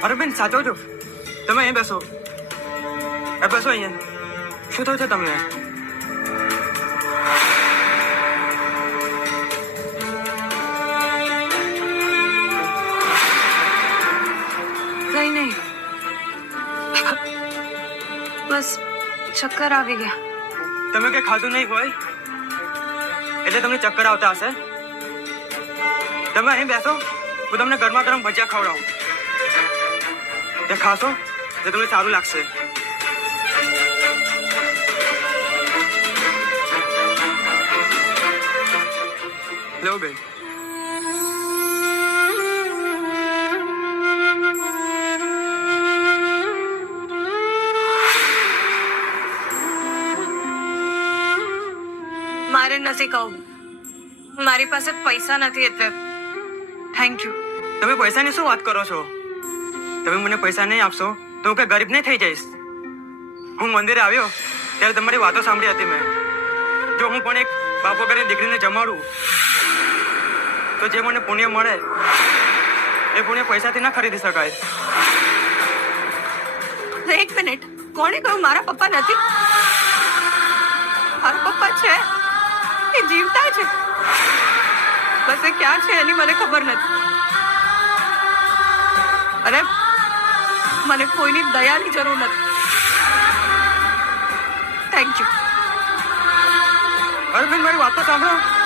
અરે બેન સાચો છો તમે અહીં બેસો બેસો અહીંયા શું થયું છે તમને કઈ નહીં બસ ચક્કર આવી ગયા તમે કઈ ખાધું નહીં હોય એટલે તમને ચક્કર આવતા હશે તમે અહીં બેસો હું તમને ગરમા ગરમ ભજીયા ખવડાવું એ ખાશો તો તમને સારું લાગશે લો બેન મારે નથી કહું મારી પાસે પૈસા નથી એટલે થેન્ક યુ તમે પૈસાની શું વાત કરો છો તમે મને પૈસા નહીં આપશો તો હું કઈ ગરીબ નહીં થઈ જઈશ હું મંદિરે આવ્યો ત્યારે તમારી વાતો સાંભળી હતી મેં જો હું પણ એક બાપ વગરની દીકરીને જમાડું તો જે મને પુણ્ય મળે એ પુણ્ય પૈસાથી ના ખરીદી શકાય એક મિનિટ કોણે કહ્યું મારા પપ્પા નથી મારા પપ્પા છે એ જીવતા છે બસ એ ક્યાં છે એની મને ખબર નથી અરે મને કોઈની દયાની જરૂર નથી થેન્ક યુ અરે બેન મારી વાત તો સાંભળો